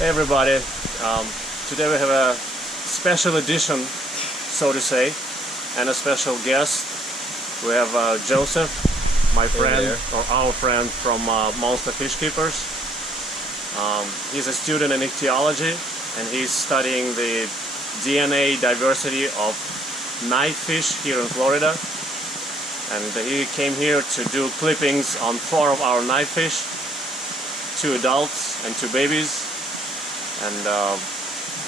Hey everybody, today we have a special edition, so to say, and a special guest. We have Joseph, my friend, or our friend from Monster Fish Keepers. He's a student in ichthyology, and he's studying the DNA diversity of knifefish here in Florida. And he came here to do clippings on 4 of our knifefish, 2 adults and 2 babies. And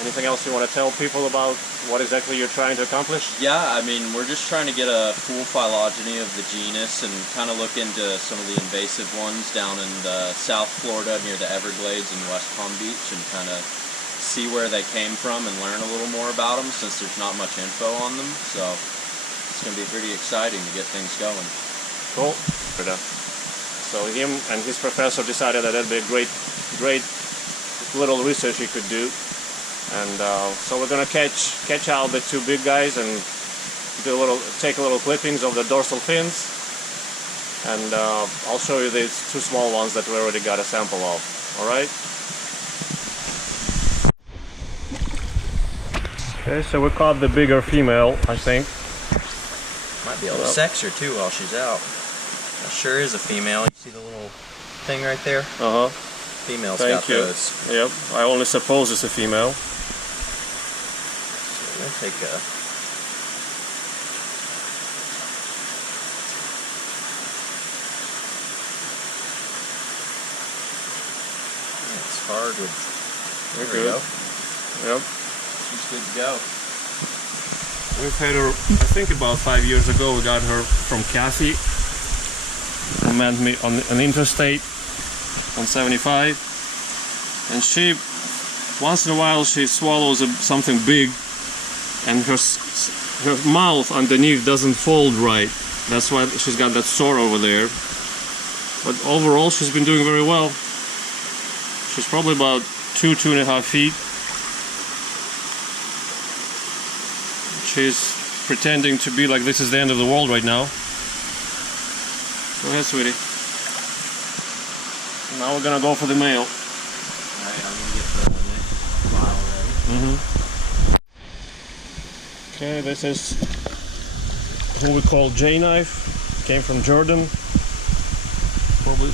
anything else you want to tell people about what exactly you're trying to accomplish? Yeah, I mean, we're just trying to get a full phylogeny of the genus and kind of look into some of the invasive ones down in South Florida near the Everglades and West Palm Beach, and kind of see where they came from and learn a little more about them, since there's not much info on them. So it's going to be pretty exciting to get things going. Cool. So him and his professor decided that that'd be a great little research he could do, and so we're gonna catch out the 2 big guys and take a little clippings of the dorsal fins, and I'll show you these 2 small ones that we already got a sample of. All right. Okay, so we caught the bigger female, I think. Might be able to sex her too while she's out. That sure is a female. You see the little thing right there? Uh-huh. Females Thank got you. those. Yep, I only suppose it's a female. So we're going to take a... It's hard with... There we go. Yep. She's good to go. We've had her, I think about 5 years ago. We got her from Cassie. She met me on an interstate on 75, and she, once in a while, she swallows something big, and her mouth underneath doesn't fold right. That's why she's got that sore over there. But overall, she's been doing very well. She's probably about 2.5 feet. She's pretending to be like this is the end of the world right now. Go ahead, sweetie. Now we're gonna go for the male. Alright, I'm gonna get the next file ready. Okay, this is who we call J knife. Came from Jordan. Probably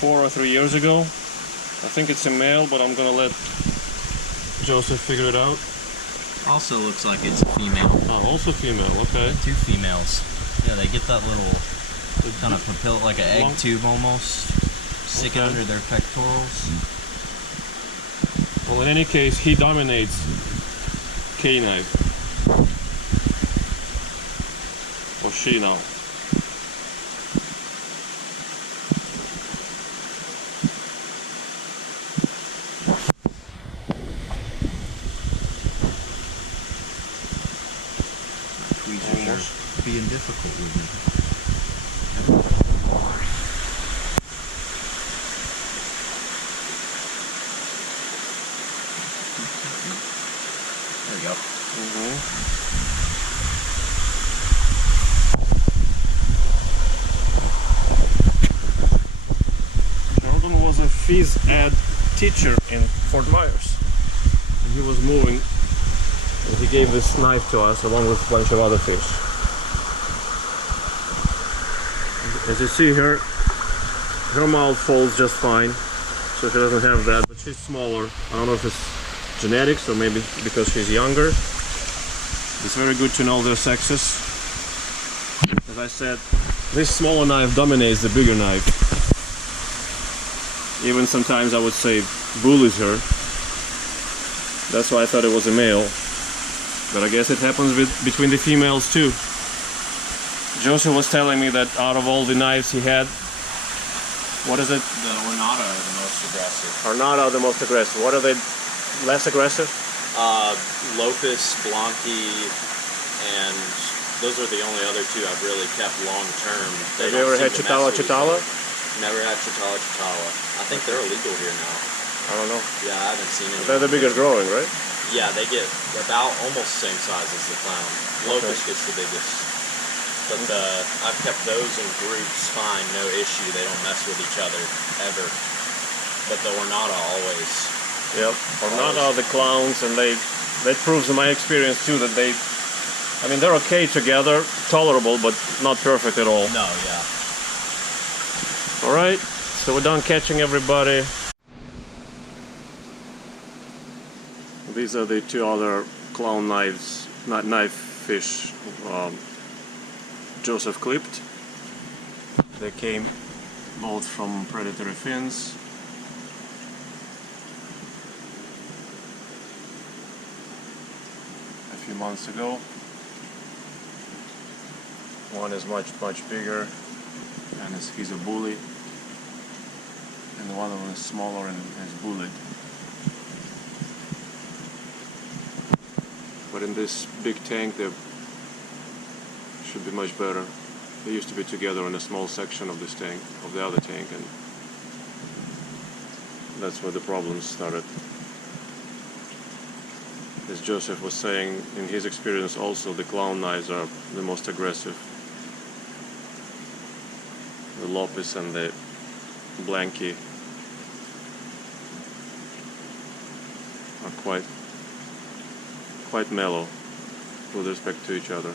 4 or 3 years ago. I think it's a male, but I'm gonna let Joseph figure it out. Also looks like it's a female. Oh, also female, okay. 2 females. Yeah, they get that little kind of papilla, like an egg tube almost, stick it under their pectorals. Well, in any case, he dominates K knife. Or she now. Tweezers are being difficult with me. There we go. Jordan was a phys ed teacher in Fort Myers. And he was moving, and he gave this knife to us along with a bunch of other fish. As you see here, her mouth folds just fine, so she doesn't have that, but she's smaller. I don't know if it's genetics or maybe because she's younger. It's very good to know their sexes. As I said, this smaller knife dominates the bigger knife. Even sometimes I would say bullies her. That's why I thought it was a male. But I guess it happens between the females too. Joseph was telling me that out of all the knives he had, what is it? The Ornata are the most aggressive. Ornata are the most aggressive. What are they less aggressive? Lopus, Blanqui, and those are the only other 2 I've really kept long term. Have you ever had Chitala? Never had Chitala. I think they're illegal here now. I don't know. Yeah, I haven't seen any. They're the biggest growing, right? Yeah, they get about almost the same size as the clown. Locust gets the biggest. But I've kept those in groups fine, no issue. They don't mess with each other, ever. but they were not always. Yep, or not all the clowns, and that proves in my experience too that I mean, they're okay together, tolerable, but not perfect at all. No, yeah. All right, so we're done catching everybody. These are the two other clown knives, not knife fish, Joseph clipped. They came both from predatory fins. A few months ago. One is much bigger, and he's a bully, and the other one is smaller and is bullied. But in this big tank, they should be much better. They used to be together in a small section of this tank, of the other tank, and that's where the problems started. As Joseph was saying, in his experience also, the clown knives are the most aggressive. The Lopez and the Blanky are quite mellow with respect to each other.